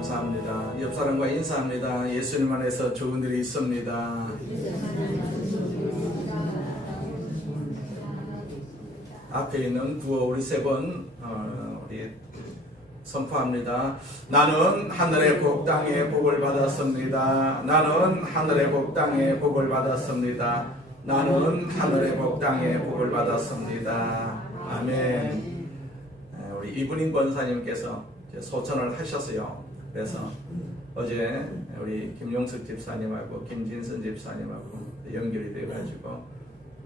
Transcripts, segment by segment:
감사합니다. 옆 사람과 인사합니다. 예수님 안에서 좋은 일이 있습니다. 앞에 있는 구호 우리 세 번 우리 선포합니다. 나는 하늘의 복 땅의 복을 받았습니다. 나는 하늘의 복 땅의 복을 받았습니다. 나는 하늘의 복 땅의 복을 받았습니다. 아멘. 우리 이분인 권사님께서 소천을 하셨어요. 그래서 어제 우리 김용석 집사님하고 김진선 집사님하고 연결이 돼가지고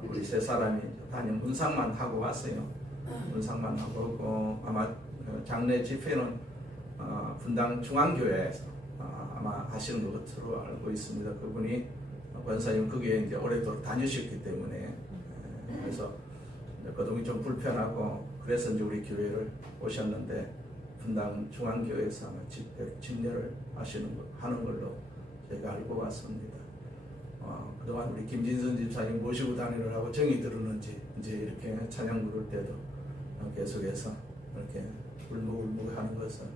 우리 세 사람이 단임 문상만 하고 왔어요. 문상만 하고 오고 아마 장례 집회는 분당 중앙교회에서 아마 하시는 것으로 알고 있습니다. 그분이 권사님 거기에 이제 오래도록 다니셨기 때문에 그래서 거동이 좀 불편하고 그래서 이제 우리 교회를 오셨는데 분당 중앙교회에서 아마 집례를 하는 걸로 제가 알고 왔습니다. 그동안 우리 김진선 집사님 모시고 다니를 하고 정이 들었는지 이제 이렇게 찬양 부를 때도 계속해서 이렇게 울먹울먹 하는 것을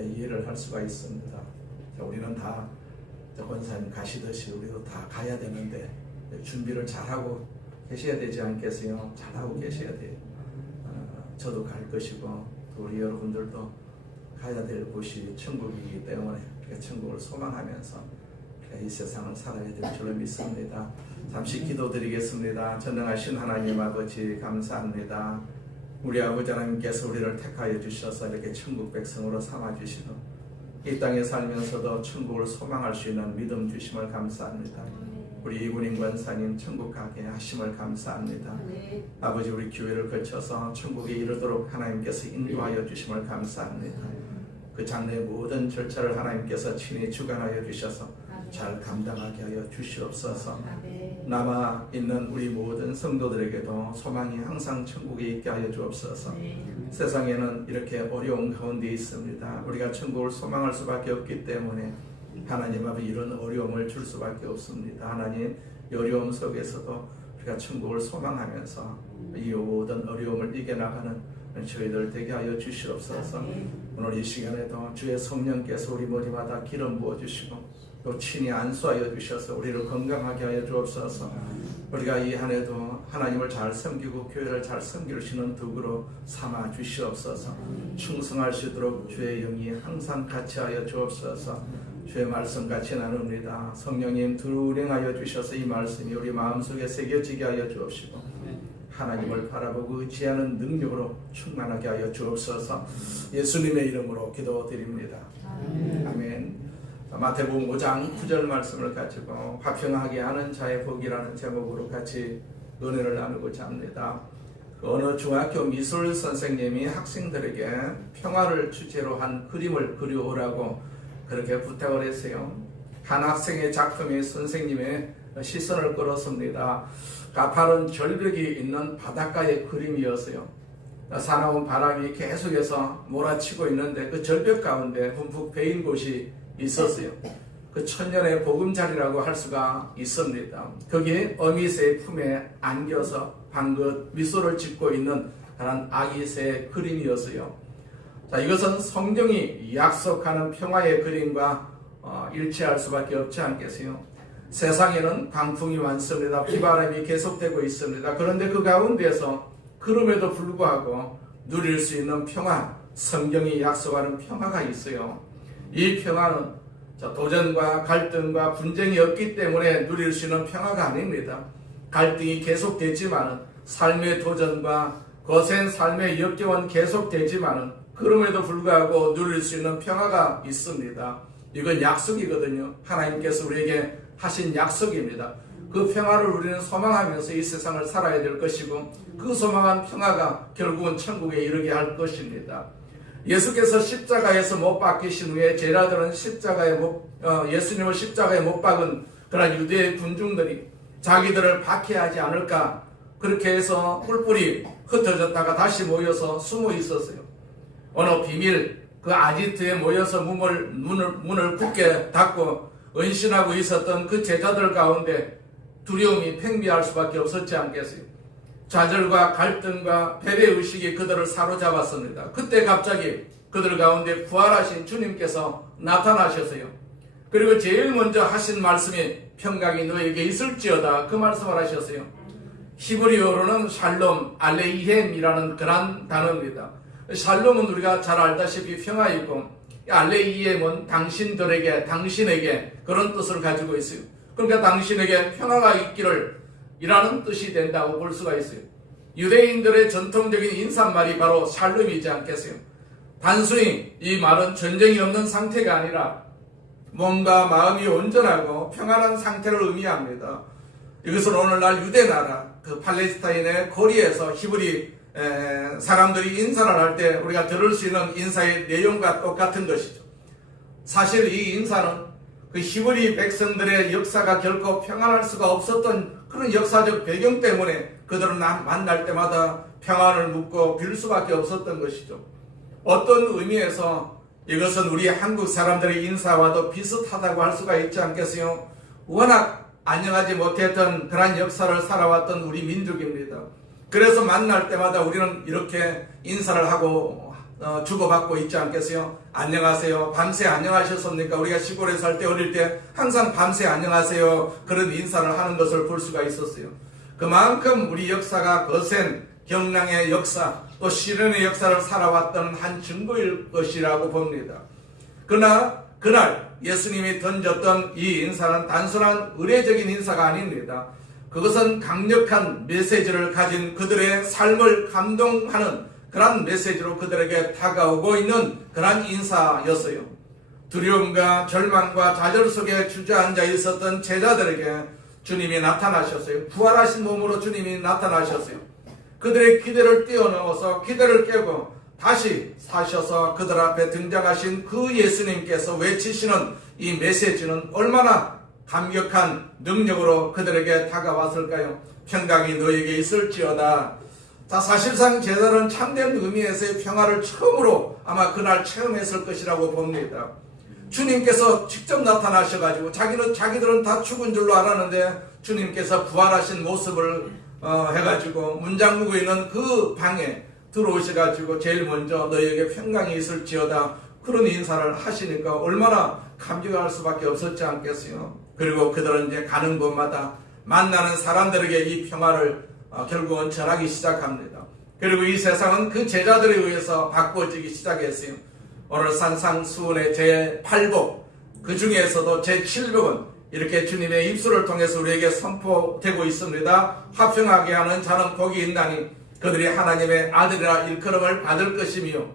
이해를 할 수가 있습니다. 우리는 다 권사님 가시듯이 우리도 다 가야 되는데 준비를 잘하고 계셔야 되지 않겠어요? 잘하고 계셔야 돼요. 저도 갈 것이고 우리 여러분들도 가야 될 곳이 천국이기 때문에 천국을 소망하면서 이 세상을 살아야 될 줄로 믿습니다. 잠시 기도드리겠습니다. 전능하신 하나님 아버지 감사합니다. 우리 아버지 하나님께서 우리를 택하여 주셔서 이렇게 천국 백성으로 삼아주시고 이 땅에 살면서도 천국을 소망할 수 있는 믿음 주심을 감사합니다. 우리 이군인 권사님 천국 가게 하심을 감사합니다. 아버지 우리 교회를 거쳐서 천국에 이르도록 하나님께서 인도하여 주심을 감사합니다. 그 장래의 모든 절차를 하나님께서 친히 주관하여 주셔서 잘 감당하게 하여 주시옵소서. 남아 있는 우리 모든 성도들에게도 소망이 항상 천국에 있게 하여 주옵소서. 세상에는 이렇게 어려운 가운데 있습니다. 우리가 천국을 소망할 수밖에 없기 때문에 하나님 앞에 이런 어려움을 줄 수밖에 없습니다. 하나님 이 어려움 속에서도 우리가 천국을 소망하면서 이 모든 어려움을 이겨나가는 저희들 되게 하여 주시옵소서. 오늘 이 시간에도 주의 성령께서 우리 머리마다 기름 부어주시고 또 친히 안수하여 주셔서 우리를 건강하게 하여 주옵소서. 우리가 이 한 해도 하나님을 잘 섬기고 교회를 잘 섬길 수 있는 도구로 삼아 주시옵소서. 충성할 수 있도록 주의 영이 항상 같이 하여 주옵소서. 주의 말씀 같이 나눕니다. 성령님 두루랭하여 주셔서 이 말씀이 우리 마음속에 새겨지게 하여 주옵시고 하나님을 바라보고 의지하는 능력으로 충만하게 하여 주옵소서. 예수님의 이름으로 기도드립니다. 아멘. 마태복음 5장 9절 말씀을 가지고 화평하게 하는 자의 복이라는 제목으로 같이 은혜를 나누고자 합니다. 어느 중학교 미술 선생님이 학생들에게 평화를 주제로 한 그림을 그려오라고 그렇게 부탁을 했어요. 한 학생의 작품이 선생님의 시선을 끌었습니다. 가파른 절벽이 있는 바닷가의 그림이었어요. 사나운 바람이 계속해서 몰아치고 있는데 그 절벽 가운데 흠뻑 베인 곳이 있었어요. 그 천년의 보금자리라고 할 수가 있습니다. 거기에 어미새의 품에 안겨서 방긋 미소를 짓고 있는 그런 아기새의 그림이었어요. 자, 이것은 성경이 약속하는 평화의 그림과 일치할 수밖에 없지 않겠어요? 세상에는 광풍이 많습니다. 비바람이 계속되고 있습니다. 그런데 그 가운데서 그럼에도 불구하고 누릴 수 있는 평화, 성경이 약속하는 평화가 있어요. 이 평화는 도전과 갈등과 분쟁이 없기 때문에 누릴 수 있는 평화가 아닙니다. 갈등이 계속되지만 삶의 도전과 거센 삶의 역경은 계속되지만 그럼에도 불구하고 누릴 수 있는 평화가 있습니다. 이건 약속이거든요. 하나님께서 우리에게 하신 약속입니다. 그 평화를 우리는 소망하면서 이 세상을 살아야 될 것이고 그 소망한 평화가 결국은 천국에 이르게 할 것입니다. 예수께서 십자가에서 못 박히신 후에 제자들은 예수님을 십자가에 못 박은 그런 유대의 군중들이 자기들을 박해야 하지 않을까 그렇게 해서 뿔뿔이 흩어졌다가 다시 모여서 숨어 있었어요. 어느 비밀 그 아지트에 모여서 문을 굳게 닫고 은신하고 있었던 그 제자들 가운데 두려움이 팽배할 수밖에 없었지 않겠어요? 좌절과 갈등과 패배의식이 그들을 사로잡았습니다. 그때 갑자기 그 그들 가운데 부활하신 주님께서 나타나셨어요. 그리고 제일 먼저 하신 말씀이 평강이 너에게 있을지어다, 그 말씀을 하셨어요. 히브리어로는 샬롬, 알레이헴이라는 그런 단어입니다. 샬롬은 우리가 잘 알다시피 평화이고, 알레이헴은 당신들에게, 당신에게 그런 뜻을 가지고 있어요. 그러니까 당신에게 평화가 있기를 이라는 뜻이 된다고 볼 수가 있어요. 유대인들의 전통적인 인사말이 바로 샬롬이지 않겠어요? 단순히 이 말은 전쟁이 없는 상태가 아니라 몸과 마음이 온전하고 평안한 상태를 의미합니다. 이것은 오늘날 유대나라 그 팔레스타인의 거리에서 히브리 사람들이 인사를 할 때 우리가 들을 수 있는 인사의 내용과 똑같은 것이죠. 사실 이 인사는 그 히브리 백성들의 역사가 결코 평안할 수가 없었던 그런 역사적 배경 때문에 그들은 만날 때마다 평안을 묻고 빌 수밖에 없었던 것이죠. 어떤 의미에서 이것은 우리 한국 사람들의 인사와도 비슷하다고 할 수가 있지 않겠어요? 워낙 안녕하지 못했던 그런 역사를 살아왔던 우리 민족입니다. 그래서 만날 때마다 우리는 이렇게 인사를 하고 주고받고 있지 않겠어요? 안녕하세요. 밤새 안녕하셨습니까? 우리가 시골에 살 때 어릴 때 항상 밤새 안녕하세요. 그런 인사를 하는 것을 볼 수가 있었어요. 그만큼 우리 역사가 거센 경랑의 역사, 또 시련의 역사를 살아왔던 한 증거일 것이라고 봅니다. 그러나 그날 예수님이 던졌던 이 인사는 단순한 의례적인 인사가 아닙니다. 그것은 강력한 메시지를 가진 그들의 삶을 감동하는 그런 메시지로 그들에게 다가오고 있는 그런 인사였어요. 두려움과 절망과 좌절 속에 주저앉아 있었던 제자들에게 주님이 나타나셨어요. 부활하신 몸으로 주님이 나타나셨어요. 그들의 기대를 뛰어넘어서 기대를 깨고 다시 사셔서 그들 앞에 등장하신 그 예수님께서 외치시는 이 메시지는 얼마나 감격한 능력으로 그들에게 다가왔을까요? 평강이 너에게 있을지어다. 자, 사실상 제자들은 참된 의미에서의 평화를 처음으로 아마 그날 체험했을 것이라고 봅니다. 주님께서 직접 나타나셔가지고 자기들은 다 죽은 줄로 알았는데 주님께서 부활하신 모습을 해가지고 문 잠그고 있는 그 방에 들어오셔가지고 제일 먼저 너희에게 평강이 있을지어다 그런 인사를 하시니까 얼마나 감격할 수밖에 없었지 않겠어요. 그리고 그들은 이제 가는 곳마다 만나는 사람들에게 이 평화를 결국은 전하기 시작합니다. 그리고 이 세상은 그 제자들에 의해서 바꿔지기 시작했어요. 오늘 산상수훈의 제8복 그 중에서도 제7복은 이렇게 주님의 입술을 통해서 우리에게 선포되고 있습니다. 화평하게 하는 자는 복이 있나니 그들이 하나님의 아들이라 일컬음을 받을 것이며.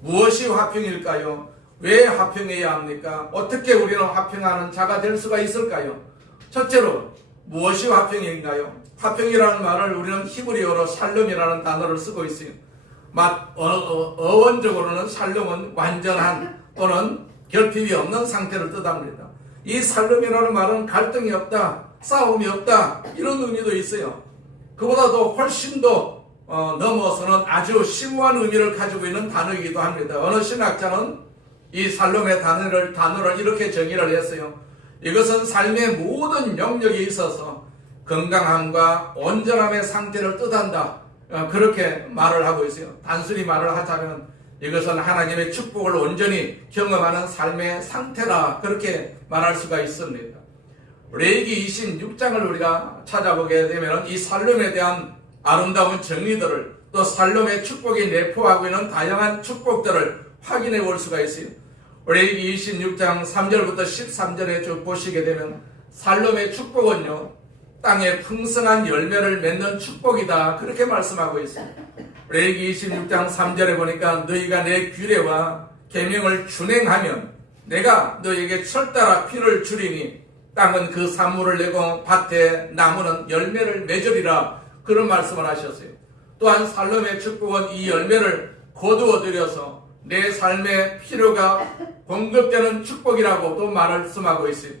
무엇이 화평일까요? 왜 화평해야 합니까? 어떻게 우리는 화평하는 자가 될 수가 있을까요? 첫째로 무엇이 화평인가요? 화평이라는 말을 우리는 히브리어로 샬롬이라는 단어를 쓰고 있어요. 어원적으로는 샬롬은 완전한 또는 결핍이 없는 상태를 뜻합니다. 이 샬롬이라는 말은 갈등이 없다, 싸움이 없다 이런 의미도 있어요. 그보다도 훨씬 더 넘어서는 아주 심오한 의미를 가지고 있는 단어이기도 합니다. 어느 신학자는 이 샬롬의 단어를 이렇게 정의를 했어요. 이것은 삶의 모든 영역에 있어서 건강함과 온전함의 상태를 뜻한다. 그렇게 말을 하고 있어요. 단순히 말을 하자면 이것은 하나님의 축복을 온전히 경험하는 삶의 상태라 그렇게 말할 수가 있습니다. 레위기 26장을 우리가 찾아보게 되면 이 샬롬에 대한 아름다운 정의들을 또 샬롬의 축복이 내포하고 있는 다양한 축복들을 확인해 볼 수가 있어요. 레위기 26장 3절부터 13절에 쭉 보시게 되면 샬롬의 축복은요 땅에 풍성한 열매를 맺는 축복이다 그렇게 말씀하고 있어요. 레위기 26장 3절에 보니까 너희가 내 규례와 계명을 준행하면 내가 너희에게 철따라 피를 주리니 땅은 그 산물을 내고 밭에 나무는 열매를 맺으리라 그런 말씀을 하셨어요. 또한 샬롬의 축복은 이 열매를 거두어 들여서 내 삶의 필요가 공급되는 축복이라고 또 말씀하고 있어요.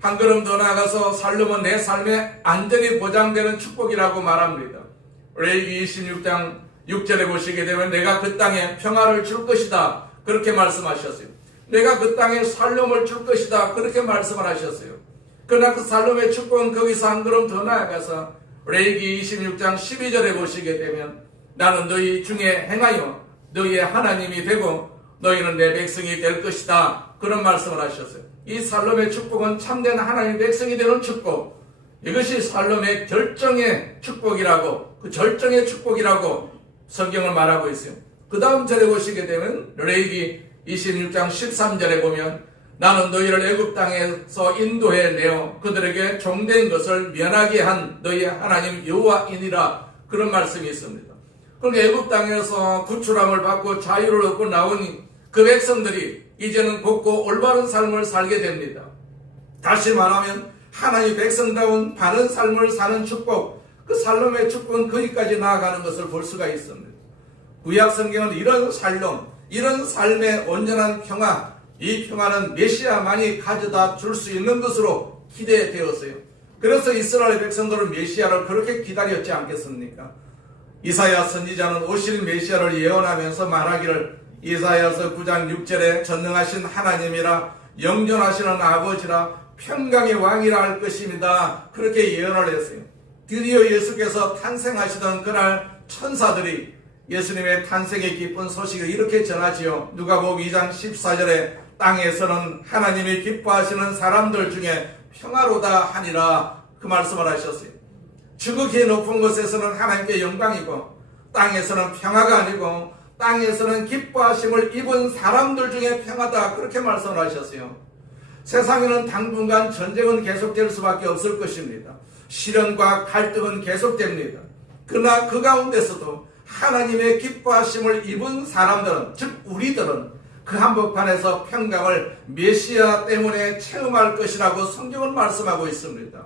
한 걸음 더 나아가서 샬롬은 내 삶의 안전이 보장되는 축복이라고 말합니다. 레위기 26장 6절에 보시게 되면 내가 그 땅에 평화를 줄 것이다 그렇게 말씀하셨어요. 내가 그 땅에 샬롬을 줄 것이다 그렇게 말씀을 하셨어요. 그러나 그 샬롬의 축복은 거기서 한 걸음 더 나아가서 레위기 26장 12절에 보시게 되면 나는 너희 중에 행하여 너희의 하나님이 되고 너희는 내 백성이 될 것이다. 그런 말씀을 하셨어요. 이 살롬의 축복은 참된 하나님의 백성이 되는 축복. 이것이 살롬의 결정의 축복이라고, 그 절정의 축복이라고 성경을 말하고 있어요. 그 다음 절에 보시게 되면 레위기 26장 13절에 보면 나는 너희를 애굽 땅에서 인도해 내어 그들에게 종된 것을 면하게 한 너희 하나님 여호와이니라, 그런 말씀이 있습니다. 그러니까 애굽 땅에서 구출함을 받고 자유를 얻고 나온 그 백성들이 이제는 곱고 올바른 삶을 살게 됩니다. 다시 말하면 하나님의 백성다운 바른 삶을 사는 축복, 그 살롬의 축복은 거기까지 나아가는 것을 볼 수가 있습니다. 구약 성경은 이런 살롬, 이런 삶의 온전한 평화, 이 평화는 메시아만이 가져다 줄 수 있는 것으로 기대되었어요. 그래서 이스라엘 백성들은 메시아를 그렇게 기다렸지 않겠습니까? 이사야 선지자는 오실 메시아를 예언하면서 말하기를 이사야서 9장 6절에 전능하신 하나님이라 영존하시는 아버지라 평강의 왕이라 할 것입니다. 그렇게 예언을 했어요. 드디어 예수께서 탄생하시던 그날 천사들이 예수님의 탄생의 기쁜 소식을 이렇게 전하지요. 누가복음 2장 14절에 땅에서는 하나님이 기뻐하시는 사람들 중에 평화로다 하니라, 그 말씀을 하셨어요. 지극히 높은 곳에서는 하나님께 영광이고 땅에서는 평화가 아니고 땅에서는 기뻐하심을 입은 사람들 중에 평화다, 그렇게 말씀을 하셨어요. 세상에는 당분간 전쟁은 계속될 수밖에 없을 것입니다. 시련과 갈등은 계속됩니다. 그러나 그 가운데서도 하나님의 기뻐하심을 입은 사람들은, 즉 우리들은 그 한복판에서 평강을 메시아 때문에 체험할 것이라고 성경은 말씀하고 있습니다.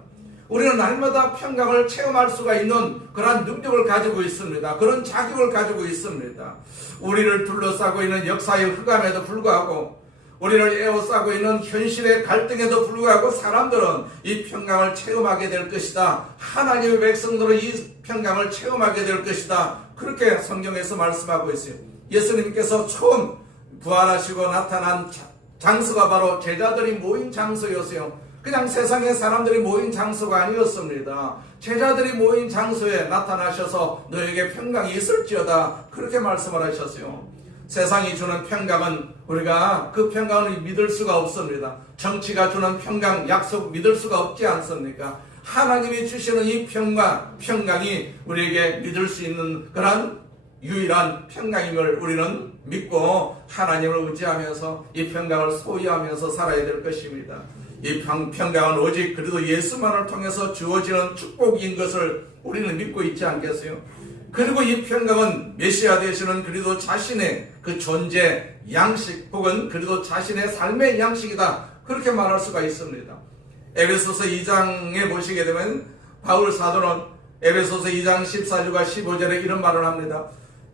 우리는 날마다 평강을 체험할 수가 있는 그런 능력을 가지고 있습니다. 그런 자격을 가지고 있습니다. 우리를 둘러싸고 있는 역사의 흑암에도 불구하고, 우리를 에워싸고 있는 현실의 갈등에도 불구하고 사람들은 이 평강을 체험하게 될 것이다. 하나님의 백성들은 이 평강을 체험하게 될 것이다. 그렇게 성경에서 말씀하고 있어요. 예수님께서 처음 부활하시고 나타난 장소가 바로 제자들이 모인 장소였어요. 그냥 세상의 사람들이 모인 장소가 아니었습니다. 제자들이 모인 장소에 나타나셔서 너에게 평강이 있을지어다, 그렇게 말씀을 하셨어요. 세상이 주는 평강은 우리가 그 평강을 믿을 수가 없습니다. 정치가 주는 평강, 약속 믿을 수가 없지 않습니까? 하나님이 주시는 이 평강이 우리에게 믿을 수 있는 그런 유일한 평강임을 우리는 믿고 하나님을 의지하면서 이 평강을 소유하면서 살아야 될 것입니다. 이 평강은 오직 그래도 예수만을 통해서 주어지는 축복인 것을 우리는 믿고 있지 않겠어요? 그리고 이 평강은 메시아 되시는 그리스도 자신의 그 존재 양식 혹은 그리스도 자신의 삶의 양식이다, 그렇게 말할 수가 있습니다. 에베소서 2장에 보시게 되면 바울 사도는 에베소서 2장 14절과 15절에 이런 말을 합니다.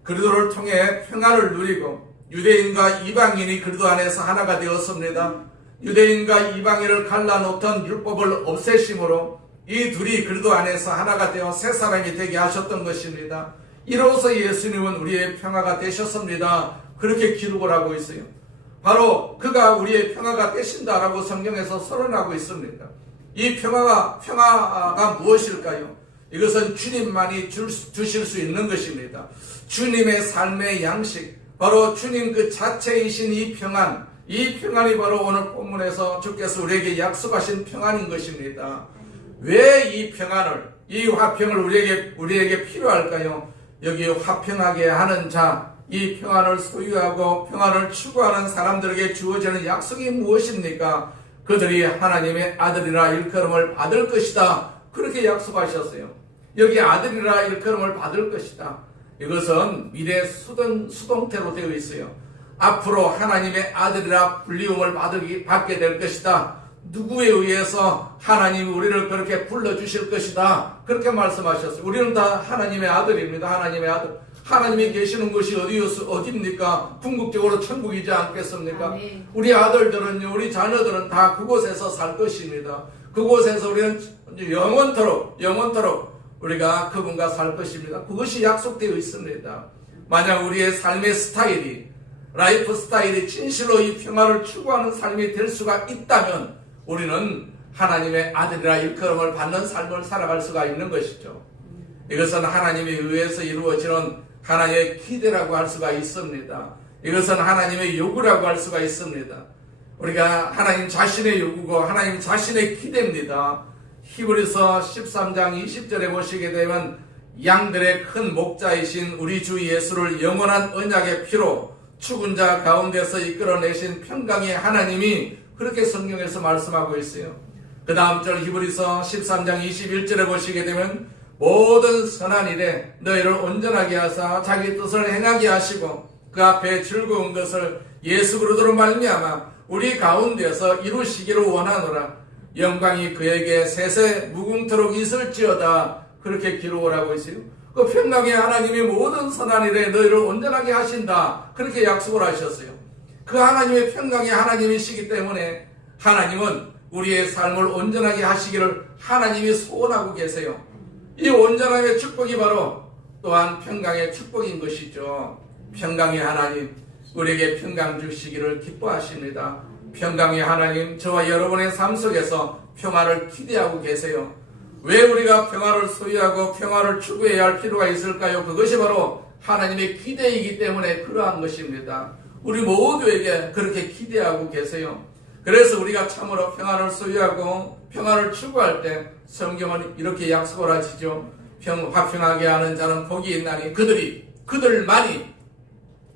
그리스도를 통해 평안을 누리고 유대인과 이방인이 그리스도 안에서 하나가 되었습니다. 유대인과 이방인을 갈라놓던 율법을 없애심으로 이 둘이 그리스도 안에서 하나가 되어 새 사람이 되게 하셨던 것입니다. 이로써 예수님은 우리의 평화가 되셨습니다. 그렇게 기록을 하고 있어요. 바로 그가 우리의 평화가 되신다라고 성경에서 선언하고 있습니다. 이 평화가 무엇일까요? 이것은 주님만이 주실 수 있는 것입니다. 주님의 삶의 양식, 바로 주님 그 자체이신 이 평안이 바로 오늘 본문에서 주께서 우리에게 약속하신 평안인 것입니다. 왜 이 평안을, 이 화평을 우리에게 필요할까요? 여기 화평하게 하는 자, 이 평안을 소유하고 평안을 추구하는 사람들에게 주어지는 약속이 무엇입니까? 그들이 하나님의 아들이라 일컬음을 받을 것이다, 그렇게 약속하셨어요. 여기 아들이라 일컬음을 받을 것이다. 이것은 미래 수동태로 되어 있어요. 앞으로 하나님의 아들이라 불리움을 받게 될 것이다. 누구에 의해서 하나님이 우리를 그렇게 불러주실 것이다, 그렇게 말씀하셨어요. 우리는 다 하나님의 아들입니다. 하나님의 아들. 하나님이 계시는 곳이 어디입니까? 궁극적으로 천국이지 않겠습니까? 아멘. 우리 아들들은요, 우리 자녀들은 다 그곳에서 살 것입니다. 그곳에서 우리는 영원토록 우리가 그분과 살 것입니다. 그것이 약속되어 있습니다. 만약 우리의 삶의 라이프 스타일이 진실로 이 평화를 추구하는 삶이 될 수가 있다면 우리는 하나님의 아들이라 일컬음을 받는 삶을 살아갈 수가 있는 것이죠. 이것은 하나님에 의해서 이루어지는 하나님의 기대라고 할 수가 있습니다. 이것은 하나님의 요구라고 할 수가 있습니다. 우리가 하나님 자신의 요구고 하나님 자신의 기대입니다. 히브리서 13장 20절에 보시게 되면 양들의 큰 목자이신 우리 주 예수를 영원한 언약의 피로 죽은 자 가운데서 이끌어내신 평강의 하나님이 그렇게 성경에서 말씀하고 있어요. 그 다음 절 히브리서 13장 21절에 보시게 되면 모든 선한 일에 너희를 온전하게 하사 자기 뜻을 행하게 하시고 그 앞에 즐거운 것을 예수 그리스도로 말미암아 우리 가운데서 이루시기를 원하노라. 영광이 그에게 세세 무궁토록 있을지어다. 그렇게 기록을 하고 있어요. 그 평강의 하나님이 모든 선한 일에 너희를 온전하게 하신다. 그렇게 약속을 하셨어요. 그 하나님의 평강의 하나님이시기 때문에 하나님은 우리의 삶을 온전하게 하시기를 하나님이 소원하고 계세요. 이 온전함의 축복이 바로 또한 평강의 축복인 것이죠. 평강의 하나님, 우리에게 평강 주시기를 기뻐하십니다. 평강의 하나님, 저와 여러분의 삶 속에서 평화를 기대하고 계세요. 왜 우리가 평화를 소유하고 평화를 추구해야 할 필요가 있을까요? 그것이 바로 하나님의 기대이기 때문에 그러한 것입니다. 우리 모두에게 그렇게 기대하고 계세요. 그래서 우리가 참으로 평화를 소유하고 평화를 추구할 때 성경은 이렇게 약속을 하시죠. 화평하게 하는 자는 복이 있나니 그들만이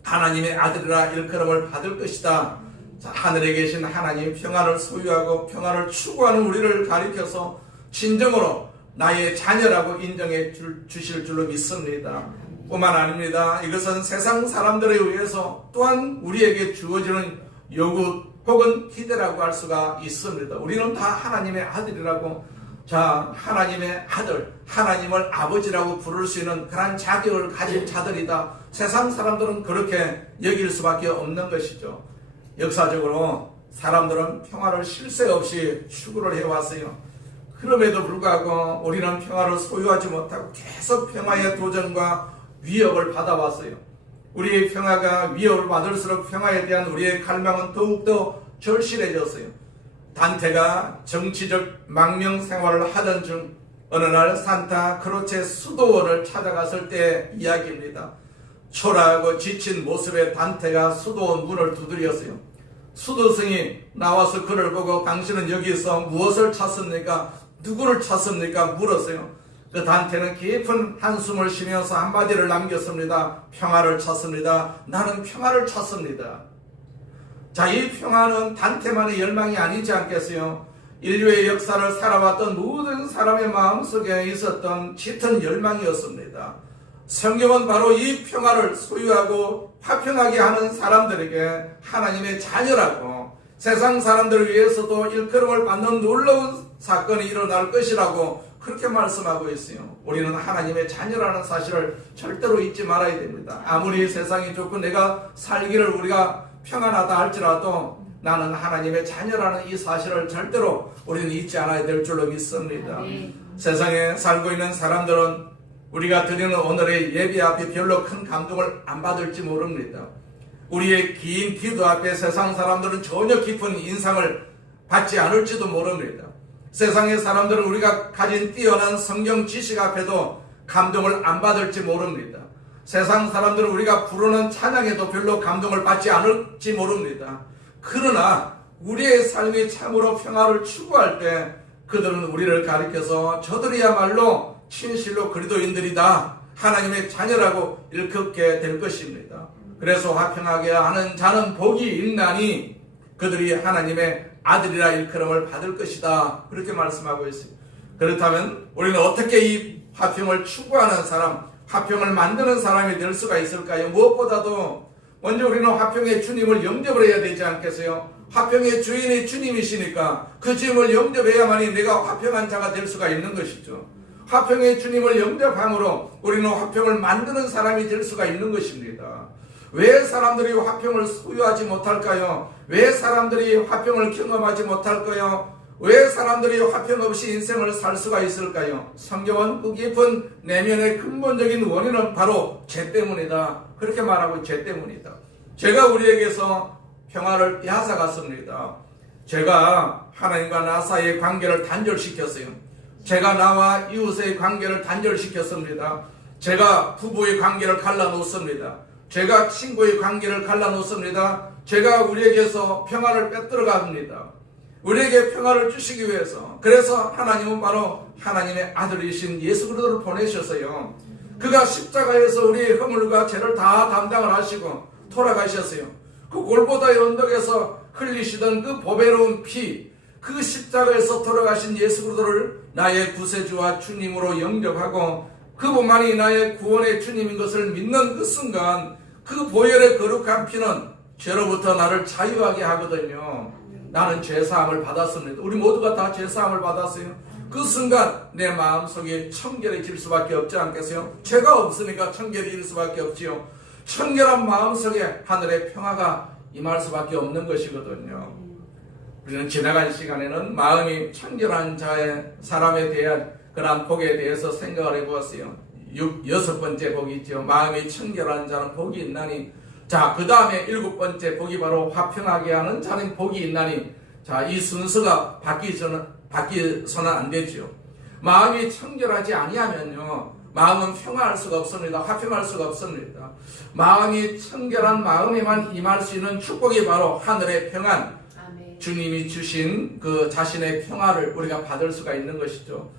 하나님의 아들이라 일컬음을 받을 것이다. 자, 하늘에 계신 하나님 평화를 소유하고 평화를 추구하는 우리를 가리켜서 진정으로 나의 자녀라고 인정해 주실 줄로 믿습니다. 뿐만 아닙니다. 이것은 세상 사람들에 의해서 또한 우리에게 주어지는 요구 혹은 기대라고 할 수가 있습니다. 우리는 다 하나님의 아들이라고, 자, 하나님의 아들, 하나님을 아버지라고 부를 수 있는 그런 자격을 가진 자들이다. 세상 사람들은 그렇게 여길 수밖에 없는 것이죠. 역사적으로 사람들은 평화를 쉴 새 없이 추구를 해왔어요. 그럼에도 불구하고 우리는 평화를 소유하지 못하고 계속 평화의 도전과 위협을 받아왔어요. 우리의 평화가 위협을 받을수록 평화에 대한 우리의 갈망은 더욱더 절실해졌어요. 단테가 정치적 망명 생활을 하던 중 어느 날 산타 크로체 수도원을 찾아갔을 때 이야기입니다. 초라하고 지친 모습의 단테가 수도원 문을 두드렸어요. 수도승이 나와서 그를 보고 당신은 여기서 무엇을 찾습니까? 누구를 찾습니까? 물었어요. 그 단테는 깊은 한숨을 쉬면서 한마디를 남겼습니다. 평화를 찾습니다. 나는 평화를 찾습니다. 자, 이 평화는 단테만의 열망이 아니지 않겠어요? 인류의 역사를 살아왔던 모든 사람의 마음속에 있었던 짙은 열망이었습니다. 성경은 바로 이 평화를 소유하고 화평하게 하는 사람들에게 하나님의 자녀라고, 세상 사람들을 위해서도 일컬음을 받는 놀라운 사건이 일어날 것이라고 그렇게 말씀하고 있어요. 우리는 하나님의 자녀라는 사실을 절대로 잊지 말아야 됩니다. 아무리 세상이 좋고 내가 살기를 우리가 평안하다 할지라도 나는 하나님의 자녀라는 이 사실을 절대로 우리는 잊지 않아야 될 줄로 믿습니다. 세상에 살고 있는 사람들은 우리가 드리는 오늘의 예배 앞에 별로 큰 감동을 안 받을지 모릅니다. 우리의 긴 기도 앞에 세상 사람들은 전혀 깊은 인상을 받지 않을지도 모릅니다. 세상의 사람들은 우리가 가진 뛰어난 성경 지식 앞에도 감동을 안 받을지 모릅니다. 세상 사람들은 우리가 부르는 찬양에도 별로 감동을 받지 않을지 모릅니다. 그러나 우리의 삶이 참으로 평화를 추구할 때 그들은 우리를 가리켜서 저들이야말로 진실로 그리스도인들이다, 하나님의 자녀라고 일컫게 될 것입니다. 그래서 화평하게 하는 자는 복이 있나니 그들이 하나님의 아들이라 일컬음을 받을 것이다, 그렇게 말씀하고 있습니다. 그렇다면 우리는 어떻게 이 화평을 추구하는 사람, 화평을 만드는 사람이 될 수가 있을까요? 무엇보다도 먼저 우리는 화평의 주님을 영접을 해야 되지 않겠어요? 화평의 주인이 주님이시니까 그 주님을 영접해야만이 내가 화평한 자가 될 수가 있는 것이죠. 화평의 주님을 영접함으로 우리는 화평을 만드는 사람이 될 수가 있는 것입니다. 왜 사람들이 화평을 소유하지 못할까요? 왜 사람들이 화평을 경험하지 못할까요? 왜 사람들이 화평 없이 인생을 살 수가 있을까요? 성경은 그 깊은 내면의 근본적인 원인은 바로 죄 때문이다, 그렇게 말하고 죄 때문이다. 죄가 우리에게서 평화를 빼앗아갔습니다. 죄가 하나님과 나 사이의 관계를 단절시켰어요. 죄가 나와 이웃의 관계를 단절시켰습니다. 죄가 부부의 관계를 갈라놓습니다. 죄가 친구의 관계를 갈라놓습니다. 죄가 우리에게서 평화를 빼앗들어갑니다. 우리에게 평화를 주시기 위해서, 그래서 하나님은 바로 하나님의 아들이신 예수 그리스도를 보내셨어요. 그가 십자가에서 우리의 허물과 죄를 다 담당을 하시고 돌아가셨어요. 그 골고다의 언덕에서 흘리시던 그 보배로운 피, 그 십자가에서 돌아가신 예수 그리스도를 나의 구세주와 주님으로 영접하고 그분만이 나의 구원의 주님인 것을 믿는 그 순간, 그 보혈의 거룩한 피는 죄로부터 나를 자유하게 하거든요. 나는 죄사함을 받았습니다. 우리 모두가 다 죄사함을 받았어요. 그 순간 내 마음속에 청결해질 수밖에 없지 않겠어요? 죄가 없으니까 청결해질 수밖에 없지요. 청결한 마음속에 하늘의 평화가 임할 수밖에 없는 것이거든요. 우리는 지나간 시간에는 마음이 청결한 자의 사람에 대한 그러한 복에 대해서 생각을 해보았어요. 6번째 복이 있죠. 마음이 청결한 자는 복이 있나니. 자, 그 다음에 7번째 복이 바로 화평하게 하는 자는 복이 있나니. 자, 이 순서가 바뀌어서는 안 되죠. 마음이 청결하지 아니하면요, 마음은 평화할 수가 없습니다. 화평할 수가 없습니다. 마음이 청결한 마음에만 임할 수 있는 축복이 바로 하늘의 평안, 아멘. 주님이 주신 그 자신의 평화를 우리가 받을 수가 있는 것이죠.